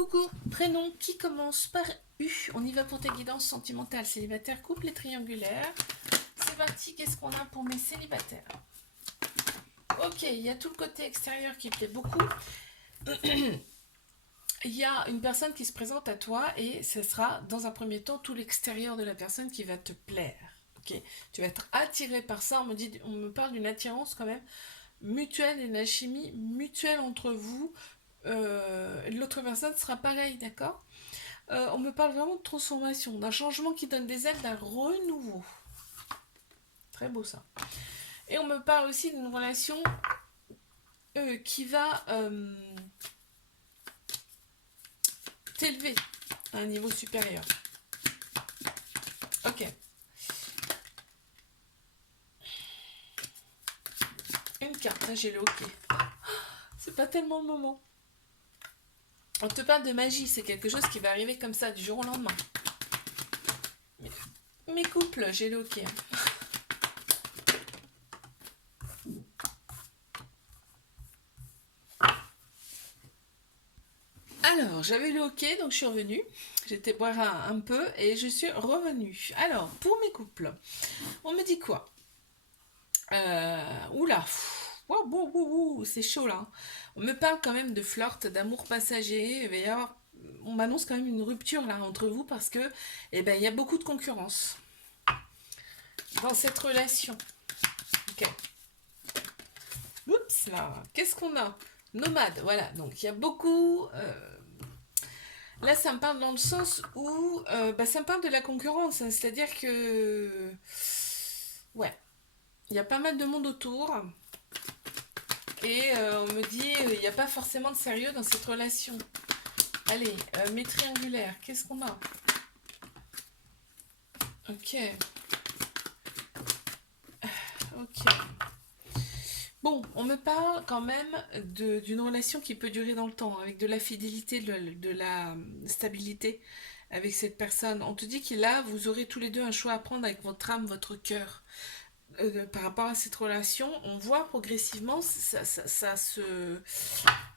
Coucou, prénom qui commence par U. On y va pour tes guidances sentimentales, célibataire, couple et triangulaire. C'est parti, qu'est-ce qu'on a pour mes célibataires? Ok, il y a tout le côté extérieur qui plaît beaucoup. Il y a une personne qui se présente à toi et ce sera dans un premier temps tout l'extérieur de la personne qui va te plaire. Ok, tu vas être attiré par ça. On me parle d'une attirance quand même mutuelle et de la chimie mutuelle entre vous. L'autre personne sera pareil, d'accord. On me parle vraiment de transformation, d'un changement qui donne des ailes, d'un renouveau. Très beau ça. Et on me parle aussi d'une relation qui va t'élever à un niveau supérieur. Ok. Une carte, là j'ai le ok. C'est pas tellement le moment. On te parle de magie, c'est quelque chose qui va arriver comme ça du jour au lendemain. Mes couples, j'ai le ok. Alors, j'avais le ok, donc je suis revenue. J'étais boire un peu et je suis revenue. Alors, pour mes couples, on me dit quoi? Oula, wow, c'est chaud là. On me parle quand même de flirt, d'amour passager. Il va y avoir, on m'annonce quand même une rupture là entre vous parce que, eh ben, il y a beaucoup de concurrence dans cette relation. Ok. Oups là, qu'est-ce qu'on a? Nomade, voilà. Donc il y a beaucoup. Là, ça me parle dans le sens où, ça me parle de la concurrence, hein. C'est-à-dire que, ouais, il y a pas mal de monde autour. Et on me dit, il n'y a pas forcément de sérieux dans cette relation. Allez, mes triangulaires, qu'est-ce qu'on a? Ok. Ok. Bon, on me parle quand même d'une relation qui peut durer dans le temps, avec de la fidélité, de la stabilité avec cette personne. On te dit que là, vous aurez tous les deux un choix à prendre avec votre âme, votre cœur. Par rapport à cette relation, on voit progressivement, ça se...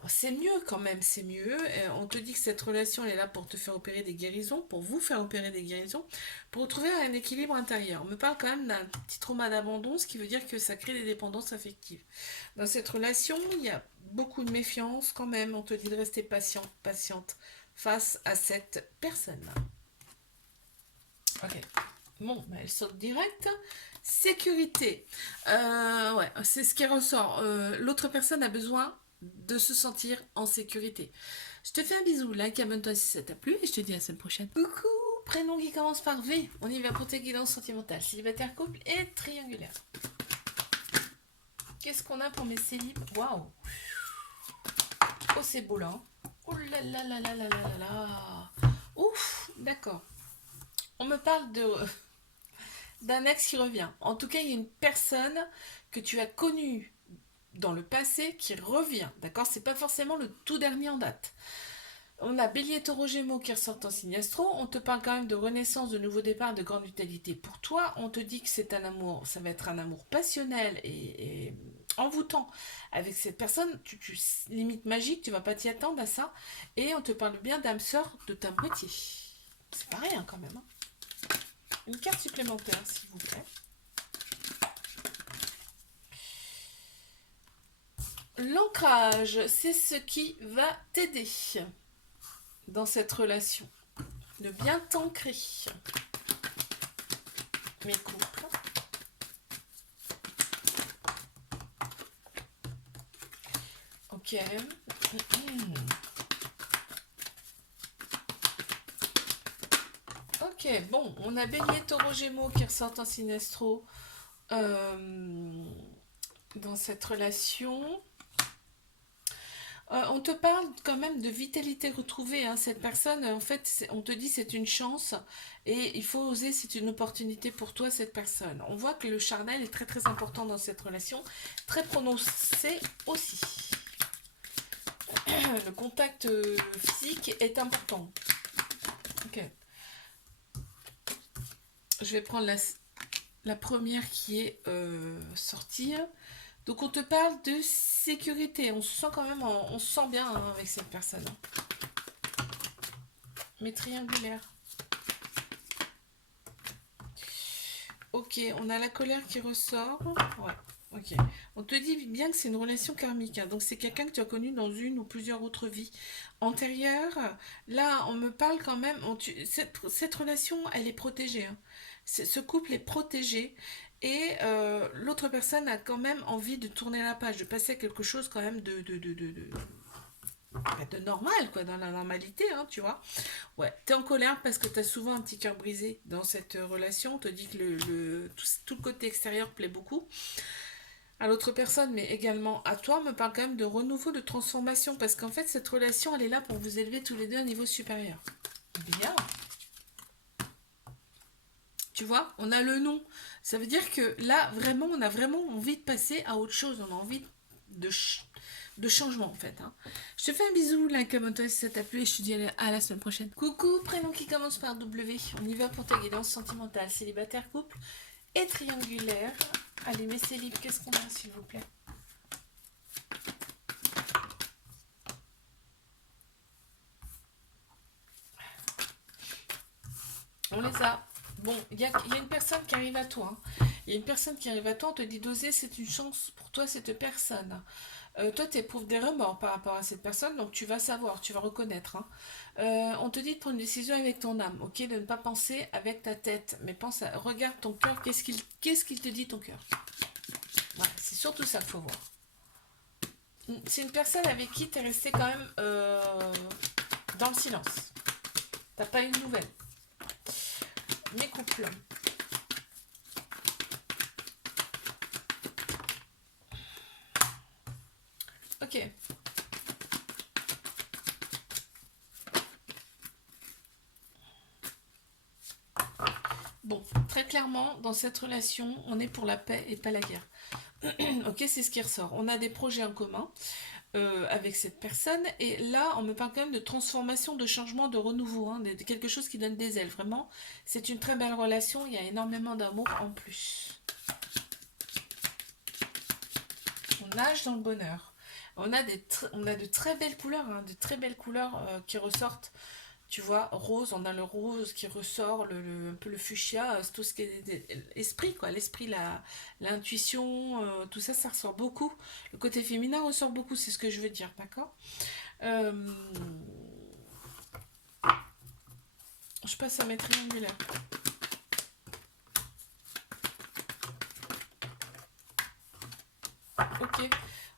C'est mieux quand même, c'est mieux. On te dit que cette relation, elle est là pour te faire opérer des guérisons, pour vous faire opérer des guérisons, pour trouver un équilibre intérieur. On me parle quand même d'un petit trauma d'abandon, ce qui veut dire que ça crée des dépendances affectives. Dans cette relation, il y a beaucoup de méfiance quand même. On te dit de rester patiente face à cette personne. Ok. Bon, elle saute direct. Sécurité. Ouais, c'est ce qui ressort. L'autre personne a besoin de se sentir en sécurité. Je te fais un bisou, like, abonne-toi si ça t'a plu et je te dis à la semaine prochaine. Coucou, prénom qui commence par V. On y va pour tes guidances sentimentales, célibataire, couple et triangulaire. Qu'est-ce qu'on a pour mes célibes? Waouh. Oh, c'est beau là. Oh là là là là là là là. Ouf, d'accord. On me parle d'un ex qui revient. En tout cas, il y a une personne que tu as connue dans le passé qui revient. D'accord? C'est pas forcément le tout dernier en date. On a Bélier, Taureau, Gémeaux qui ressortent en signe astro. On te parle quand même de renaissance, de nouveau départ, de grande vitalité pour toi. On te dit que c'est un amour, ça va être un amour passionnel et envoûtant avec cette personne. Limite magique, tu vas pas t'y attendre à ça. Et on te parle bien d'âme sœur de ta moitié. C'est pas rien quand même. Hein. Une carte supplémentaire, s'il vous plaît. L'ancrage, c'est ce qui va t'aider dans cette relation. De bien t'ancrer. Mes couples. Ok. Ok, bon, on a Bélier, Taureau, Gémeaux qui ressortent en signe astro dans cette relation. On te parle quand même de vitalité retrouvée. Hein. Cette personne, en fait, on te dit c'est une chance et il faut oser, c'est une opportunité pour toi, cette personne. On voit que le charnel est très très important dans cette relation, très prononcé aussi. Le contact physique est important. Ok. Je vais prendre la première qui est sortie. Donc on te parle de sécurité. On se sent quand même, on se sent bien hein, avec cette personne. mais triangulaire. Ok, on a la colère qui ressort. Ouais, ok. On te dit bien que c'est une relation karmique, hein. Donc c'est quelqu'un que tu as connu dans une ou plusieurs autres vies antérieures. Là, on me parle quand même. Cette relation, elle est protégée, hein. Ce couple est protégé. Et l'autre personne a quand même envie de tourner la page, de passer à quelque chose quand même de normal, quoi, dans la normalité, hein, tu vois. Ouais, t'es en colère parce que t'as souvent un petit cœur brisé dans cette relation. On te dit que tout le côté extérieur plaît beaucoup à l'autre personne, mais également à toi. On me parle quand même de renouveau, de transformation, parce qu'en fait, cette relation, elle est là pour vous élever tous les deux à un niveau supérieur. Bien. Tu vois, on a le nom. Ça veut dire que là, vraiment, on a vraiment envie de passer à autre chose. On a envie de, de changement, en fait, hein. Je te fais un bisou, like, abonne-toi si ça t'a plu et je te dis à la semaine prochaine. Coucou, prénom qui commence par W. On y va pour ta guidance sentimentale, célibataire, couple et triangulaire. Allez, mes célibes, qu'est-ce qu'on a, s'il vous plaît? On les a. Bon, il y a une personne qui arrive à toi, hein. Il y a une personne qui arrive à toi, on te dit d'oser, c'est une chance pour toi, cette personne. Toi, tu éprouves des remords par rapport à cette personne, donc tu vas savoir, tu vas reconnaître, hein. On te dit de prendre une décision avec ton âme, ok, de ne pas penser avec ta tête, mais regarde ton cœur, qu'est-ce qu'il te dit ton cœur? Voilà, c'est surtout ça qu'il faut voir. C'est une personne avec qui tu es resté quand même dans le silence. T'as pas eu de nouvelles. Mes couples. Ok. Bon, très clairement, dans cette relation, on est pour la paix et pas la guerre. Ok, c'est ce qui ressort. On a des projets en commun avec cette personne. Et là, on me parle quand même de transformation, de changement, de renouveau, hein, de quelque chose qui donne des ailes. Vraiment, c'est une très belle relation. Il y a énormément d'amour en plus. On nage dans le bonheur. On a de très belles couleurs, hein, de très belles couleurs qui ressortent. Tu vois, rose, on a le rose qui ressort, un peu le fuchsia, c'est tout ce qui est l'esprit, quoi. L'esprit, l'intuition, tout ça, ça ressort beaucoup. Le côté féminin ressort beaucoup, c'est ce que je veux dire, d'accord? Euh, je passe à mes triangulaires. Ok.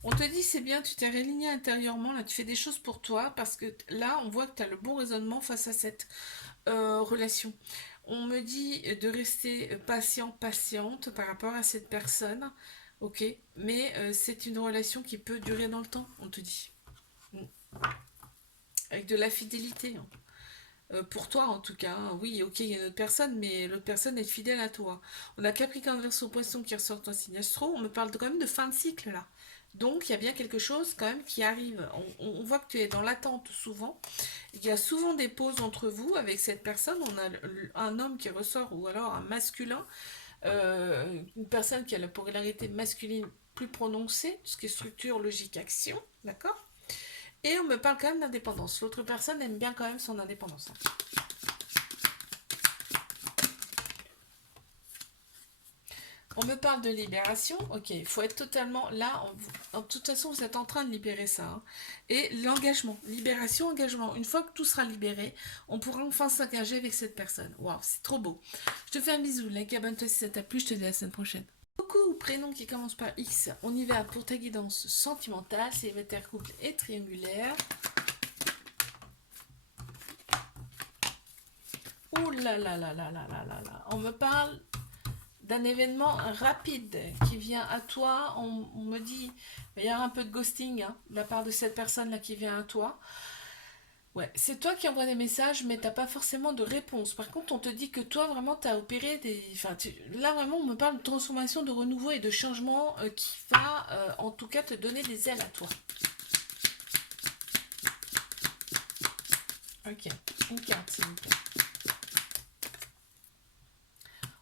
On te dit c'est bien, tu t'es réaligné intérieurement, là tu fais des choses pour toi parce que là on voit que tu as le bon raisonnement face à cette relation. On me dit de rester patient, patiente par rapport à cette personne, ok, mais c'est une relation qui peut durer dans le temps, on te dit. Mm. Avec de la fidélité, hein. Pour toi en tout cas, hein. Oui, ok, il y a une autre personne, mais l'autre personne est fidèle à toi. On a Capricorne Verseau Poisson qui ressort en signe astro, on me parle quand même de fin de cycle là. Donc il y a bien quelque chose quand même qui arrive. On voit que tu es dans l'attente souvent. Il y a souvent des pauses entre vous avec cette personne. On a un homme qui ressort ou alors un masculin, une personne qui a la polarité masculine plus prononcée, ce qui est structure, logique, action, d'accord? Et on me parle quand même d'indépendance. L'autre personne aime bien quand même son indépendance, hein. On me parle de libération, ok, il faut être totalement là, de toute façon vous êtes en train de libérer ça, hein. Et l'engagement, libération, engagement, une fois que tout sera libéré, on pourra enfin s'engager avec cette personne. Waouh, c'est trop beau. Je te fais un bisou, like, abonne-toi si ça t'a plu, je te dis à la semaine prochaine. Coucou, prénom qui commence par X, on y va pour ta guidance sentimentale, célibataire, couple et triangulaire. Ouh là là là là là là là là, on me parle d'un événement rapide qui vient à toi. On me dit, il va y avoir un peu de ghosting, hein, de la part de cette personne-là qui vient à toi. Ouais, c'est toi qui envoies des messages, mais t'as pas forcément de réponse. Par contre, on te dit que toi, vraiment, t'as opéré des... Enfin, là, vraiment, on me parle de transformation, de renouveau et de changement qui va, en tout cas, te donner des ailes à toi. Ok, une carte, s'il vous plaît.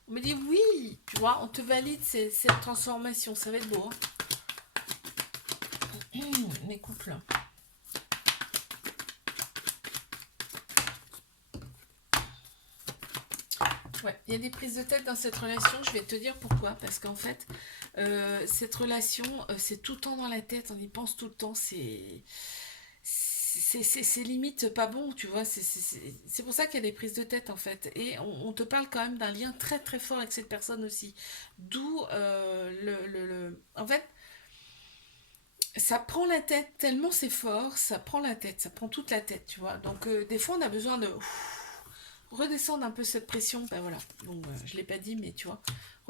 On me dit oui, tu vois, on te valide cette transformation, ça va être beau, hein. Mes couples. Ouais, il y a des prises de tête dans cette relation, je vais te dire pourquoi. Parce qu'en fait, cette relation, c'est tout le temps dans la tête, on y pense tout le temps, c'est limite pas bon, tu vois. C'est pour ça qu'il y a des prises de tête, en fait. Et on te parle quand même d'un lien très très fort avec cette personne aussi. D'où en fait, ça prend la tête tellement c'est fort, ça prend la tête, ça prend toute la tête, tu vois. Donc des fois on a besoin de redescendre un peu cette pression. Ben voilà, bon, je l'ai pas dit, mais tu vois,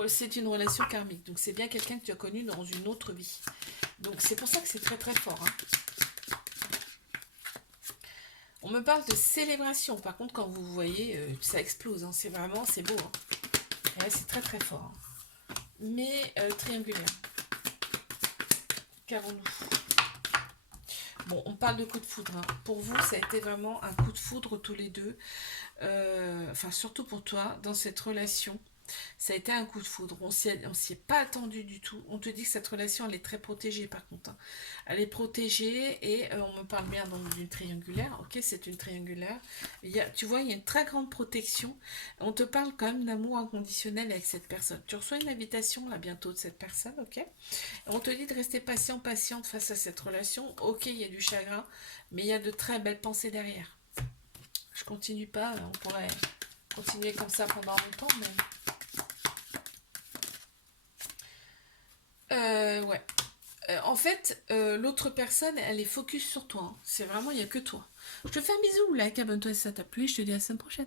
c'est une relation karmique. Donc c'est bien quelqu'un que tu as connu dans une autre vie. Donc c'est pour ça que c'est très très fort, hein. On me parle de célébration. Par contre, quand vous voyez, ça explose, hein. C'est vraiment, c'est beau, hein. Ouais, c'est très très fort, hein. Mais triangulaire. Qu'avons-nous? Bon, on parle de coup de foudre, hein. Pour vous, ça a été vraiment un coup de foudre tous les deux. Enfin, surtout pour toi, dans cette relation. Ça a été un coup de foudre. On s'y est pas attendu du tout. On te dit que cette relation, elle est très protégée par contre, hein. Elle est protégée et on me parle bien donc d'une triangulaire. Ok, c'est une triangulaire. Tu vois, il y a une très grande protection. On te parle quand même d'amour inconditionnel avec cette personne. Tu reçois une invitation là bientôt de cette personne, ok? Et on te dit de rester patient, patiente face à cette relation. Ok, il y a du chagrin, mais il y a de très belles pensées derrière. Je continue pas, on pourrait continuer comme ça pendant longtemps, mais... Ouais. En fait, l'autre personne, elle est focus sur toi, hein. C'est vraiment, il n'y a que toi. Je te fais un bisou, like, abonne-toi si ça t'a plu, je te dis à la semaine prochaine.